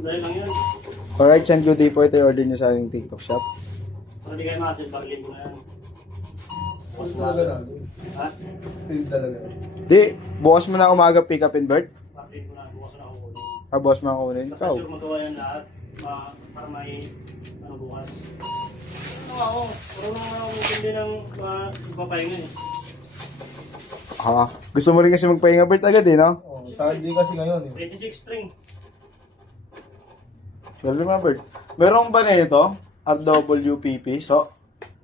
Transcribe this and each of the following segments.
Dahil lang yan. Alright, Chan, good day po. Ito yung order nyo sa ating TikTok shop. Kung hindi kayo makasal, barlin mo na yan. Mas talaga na. Ha? Hindi talaga. Di, bukas mo na umaga pick up and bird. Barlin mo na, bukas na ako kunin. Bukas mo ang kunin. Basta Ikaw. sure magawa yan lahat. Para may ano bukas. Ano ako, marunong na ako hindi ng papahinga eh. Ha? Gusto mo rin kasi magpahinga bird agad eh, no? Oh, Saturday kasi ngayon eh. 26 string. Sure naman bird. Meron ba na ito? RWPP, so?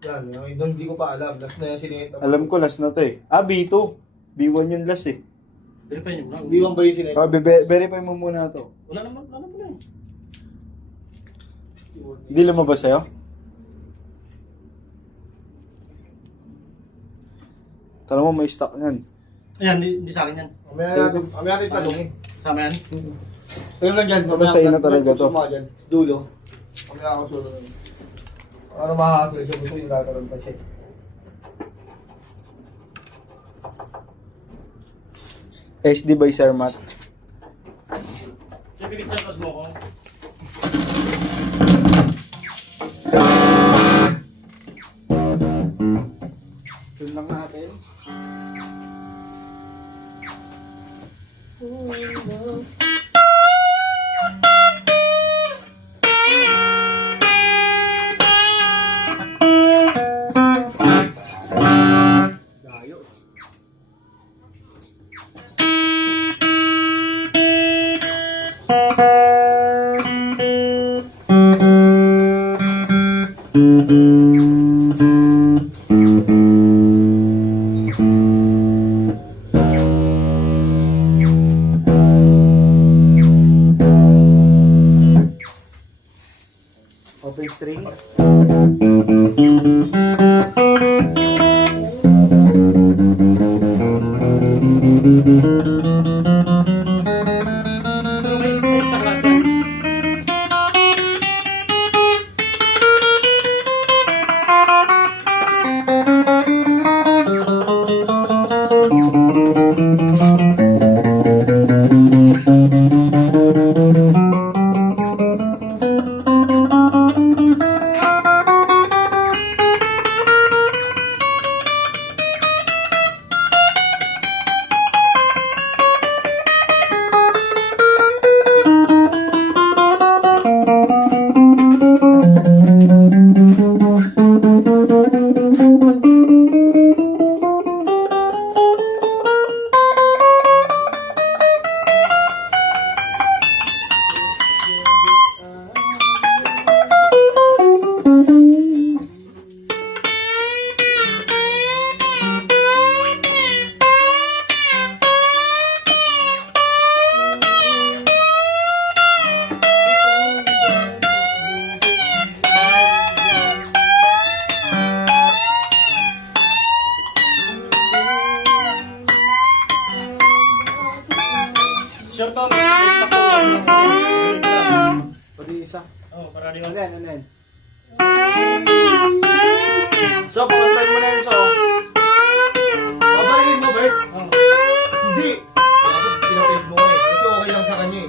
Yan, yung hindi ko pa alam. Last na yan sinita. Alam ko last na to eh. B2. B1 yung last eh. Verify niyo muna. Hindi ba yung sinita? Verify mo muna to. Wala naman eh. Hindi lumabas sa'yo? Tara mo, may stock niyan. Ayan, hindi sa akin yan. Mamaya natin talungin. Sama yan. Pero lang dyan. Tapos sa'yo na talaga to. Dulo. Mamaya ako sulo nun. Ano makakasal siya? Gusto yung tatalon pa siya. SD by Sir Matt. Siya pilit na mo ko. Yun lang natin. Dayo. Open string. Pero may stock lahat yan. Sure to, may stock ko. Pwede isa. Oh, para di Ano ba? yan? Ano yan? So, pag-confirm mo na yun, so. Babalikin mo, Bert? Oh. Hindi! Dapat pinapilit mo eh. Kasi okay lang sa kanya eh.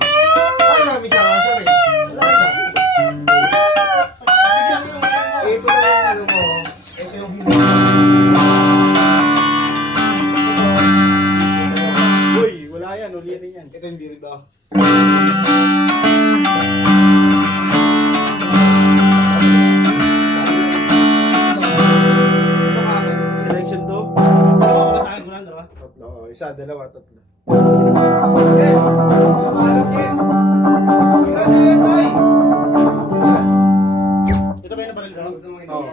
Paano namin siya kasar eh? Wala na. Bigyan mo yung Ito lang yung ano mo. Ito yung hindi. Uy, wala yan. Ulitin yan. Ito yung birid ah. Ito nga ba? Selection 2. Wala sa akin, wala, dalawa. Tatlo. Isa, dalawa, tatlo. Eh! Kamahalan din! Ilan na yan, tay? Ito ba yung nabaril ko? Oo.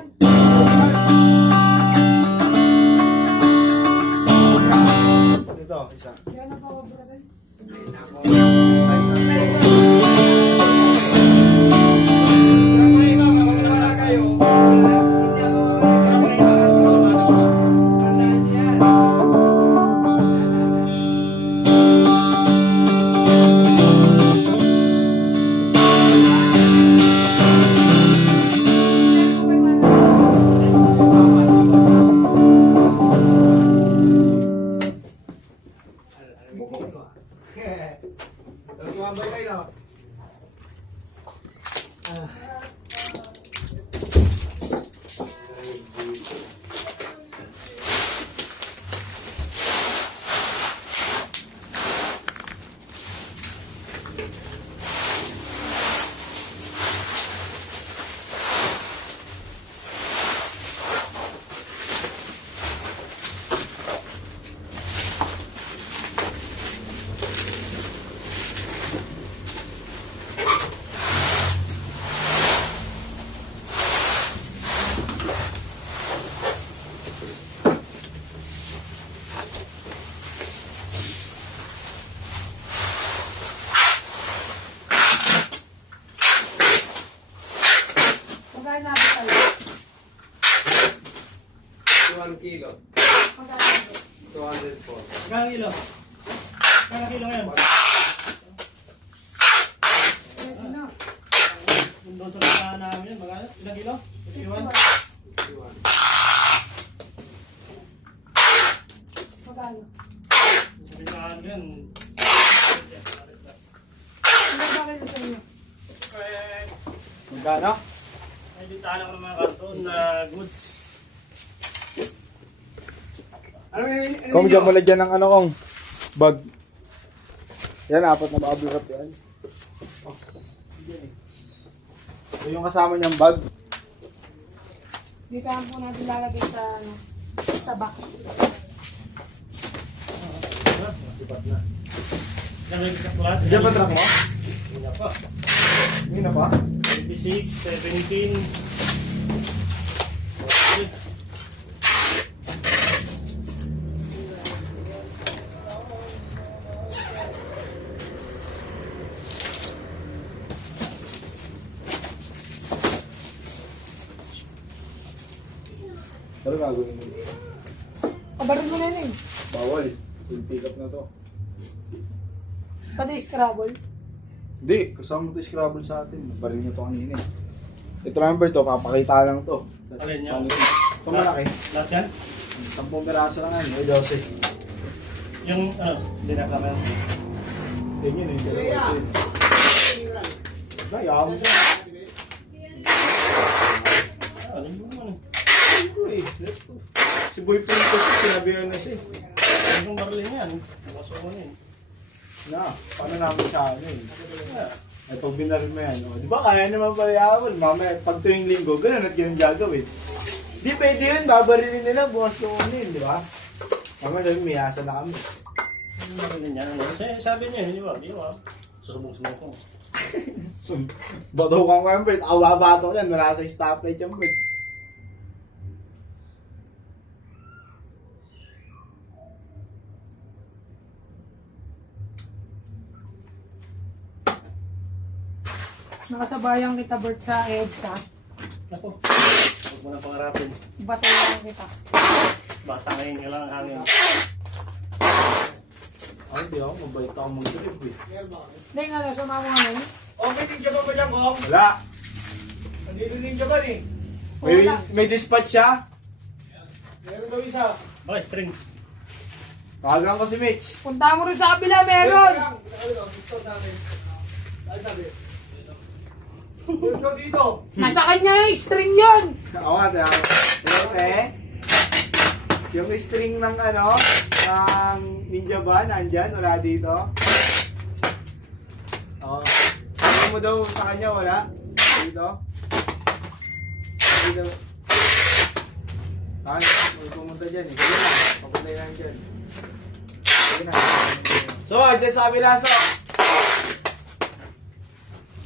Ito, isa. Magkano na ba tayo? 1 kilo. Magkano na ba? 200 po. Magkano kilo? Magkano kilo ngayon? Pwede na. Doon sa mga namin yun, magkano? Ilang kilo? 51? 51. Magkano? Sabi na ano yan. Ilan ba kayo sa inyo? Magkano? Ay, dintaan ako ng mga karton na goods. Ano yun? Kung dyan mo na dyan ng ano kong bag. Yan, 4 na bubble wrap yan. Oh, yan eh. Ito yung kasama niyang bag. Dito po natin lalagay sa ano, sa back. Sipat na. Nalagay ka pala. Diyan ba truck mo? Hindi na pa. Hindi na pa? 26, 17. Okay. Pero gagawin mo. Kabarin mo na yun eh. Bawal. Full pick up na to. Pati Scrabble. Hindi, kasama to Scrabble sa atin. Baril nyo to kanina eh. Ito number to, papakita lang to. Alin yan? Ito malaki. Lahat yan? 10 piraso lang yan. Eh, 12. Yung ano, hindi na kami. Ganyan eh. Dalawa ito eh. Nayam siya. Ano yung ano? Ito eh. Si boyfriend ko, sinabihan na siya eh. Ano yung barlin yan? Baso mo yun. Na, paano namin siya ano eh. Ay, pag binaril mo yan, oh, di ba kaya naman palayawan? Mamaya, pag tuwing linggo, gano'n at ganun gagawin. Di pwede yun, babarilin nila, bukas ko yun, di ba? Mamaya sabi, may asa na kami. Ano barlin yan? Sabi niya, hindi ba? Hindi ba? Susubong-subong ko. So, bato kang ko yung bird, awa-bato yan, wala sa stoplight yung bird. Nakasabayan kita Bert sa EDSA. Ako, huwag mo na pangarapin. Batayan kita. Bata ngayon nga lang ang hangin. Ay, di ako, mabait ako mag-trip eh. Hindi nga lang, sumama nga yun. Okay, ninja ba dyan, Kong? Wala. Nandito ninja ba eh? May dispatch siya. Meron daw isa. Baka string. Tawagan ko si Mitch. Punta mo rin sa kabila, meron! Meron daw dito. Nasa kanya yung string yun! Oo nga, tayo. Yung string ng ano, ng ninja ba, nandyan, wala dito. Oo. Ano mo daw sa kanya, wala? Dito. Dito. Ay, may pumunta dyan eh. Sige na, papunta yan dyan. Sige na. So, dyan sa kabila, so.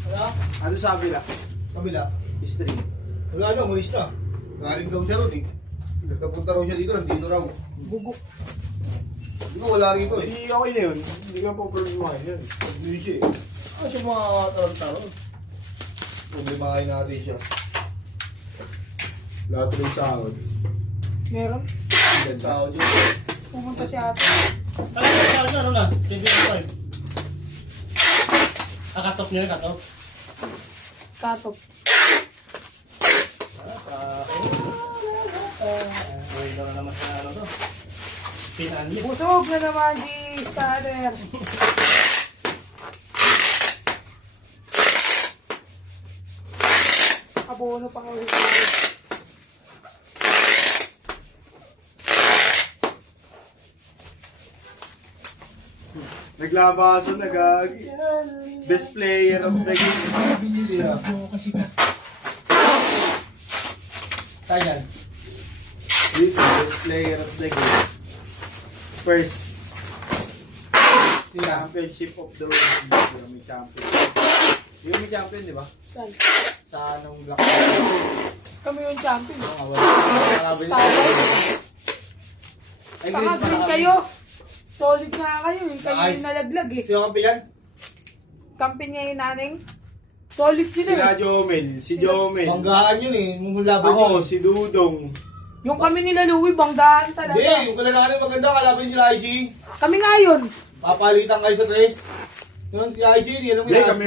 Ano? Ano sa kabila? Kabila. String. Wala na, umalis na. Galing daw siya ron eh. Nagkapunta raw siya dito, nandito raw. Bugok. Hindi ko wala rito eh. Hindi okay na yun. Hindi ka po problemahin yun. Hindi siya eh. Ano siya mga tarong-tarong? Problemahin natin siya. Lahat rin sahod. Meron. Ganda. Tao dyan. Pumunta si ate. Ano yung sa ano na? 25. Katop niyo yung katop. Katop. Ay, na naman sa ano to. Pinanli. Busog na naman si Starter. Nakabono pa kami. Naglabaso na gagi. Best player of the game. Tayan. Dito, best player of the game. First Sila. championship of the world. Dito, may champion. Yung may champion, di ba? Saan? Sa anong black. Kami yung champion. Starlight. Saka green kayo. Solid nga kayo eh. Kayo yung nalaglag eh. Sino kampiyan? Kampi niya yung naneng. Solid sila Sila eh. Jomel. Si Jomel. Banggaan yun eh. Mong laban Ako, yun. si Dudong. Yung kami nila Louie, bangdaan talaga. Hindi, yung kalalakan maganda. Kalaban sila IC. Kami nga yun. Papalitan kayo sa tres. Yun, si IC, hindi alam mo Hindi, yan. kami